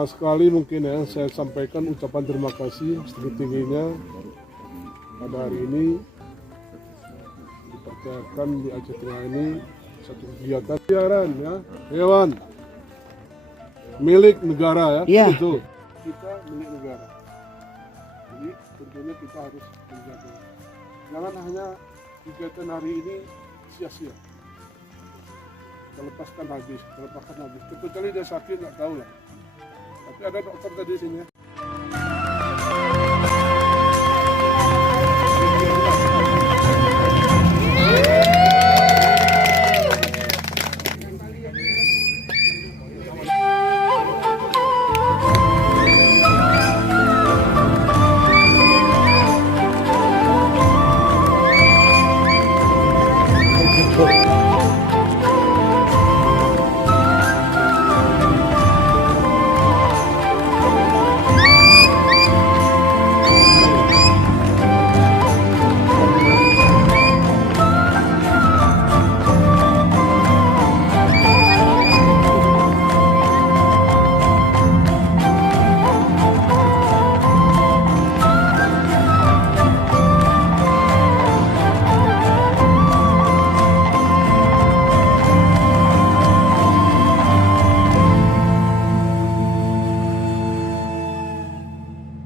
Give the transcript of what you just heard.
Pertama sekali mungkin ya saya sampaikan ucapan terima kasih setinggi-tingginya pada hari ini dipercayakan di Aceh Tengah ini satu kegiatan siaran ya hewan milik negara ya. Iya. Itu kita milik negara. Jadi tentunya kita harus menjaga. Jangan hanya kegiatan hari ini sia-sia. Kita lepaskan habis. Kecuali dia sakit nggak tahu lah. Tapi ada dokter tadi sini ya.